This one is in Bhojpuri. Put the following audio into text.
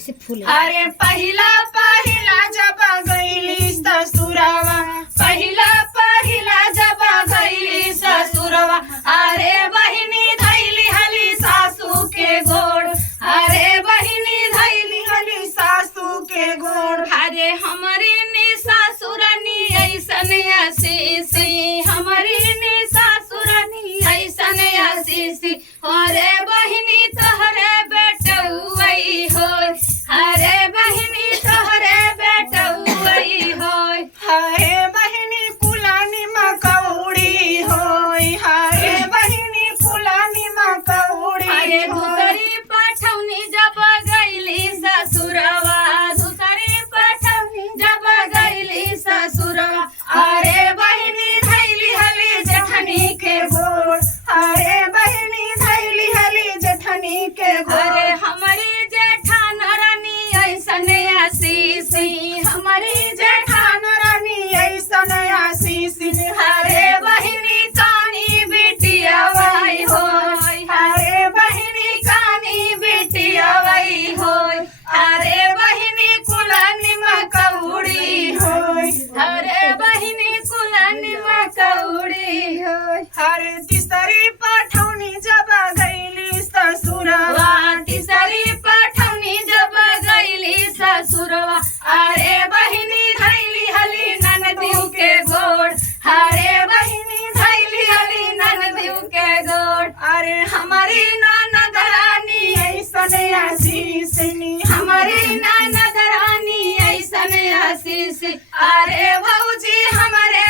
से फूल अरे पहिला पहिला जब गईली ससुरवा, पहिला पहिला जब गईली ससुरवा, अरे बहिनी धैली हली सासू के गोड़, अरे बहिनी धैली हली सासू के गोड़। अरे हमारी नी सासुरनी ऐसन आशीषी, हमारी नी सासुरनी ऐसन आशीषी, अरे बहिनी तोहरे बेटउई होय, अरे बहिनी तोहरे बेटउई होय, अरे बहिनी फुलानी मकौड़ी होय, अरे बहिनी फुलानी मकौड़ी। अरे दूसरी पठौनी जब गईली ससुरवा, दूसरी पठौनी जब गईली ससुरवा, अरे बहिनी धैली हली जेठनी के गोड़, अरे बहिनी धैली हली जेठनी के गोड़। अरे हमारी जेठान रानी ऐसन आशीषी, हमारी जेठान रानी ऐसन आशीषी, अरे बहिनी कानी बिटिया वही होय, अरे बहिनी कानी बिटिया वही होय, अरे बहिनी कुलानी मकौड़ी होय, अरे बहिनी कुलानी मकौड़ी होय। अरे तीसरी पठौनी जब गईली ससुरवा, तीसरी पठौनी जब गईली ससुरवा, अरे बहिनी धैली हली ननदिउ के गोड़, अरे बहिनी धैली हली ननदिउ के गोड़। अरे हमारी ननद रानी ऐसन आशीषनी, हमारी ननद रानी ऐसन आशीष, अरे भौजी हमारे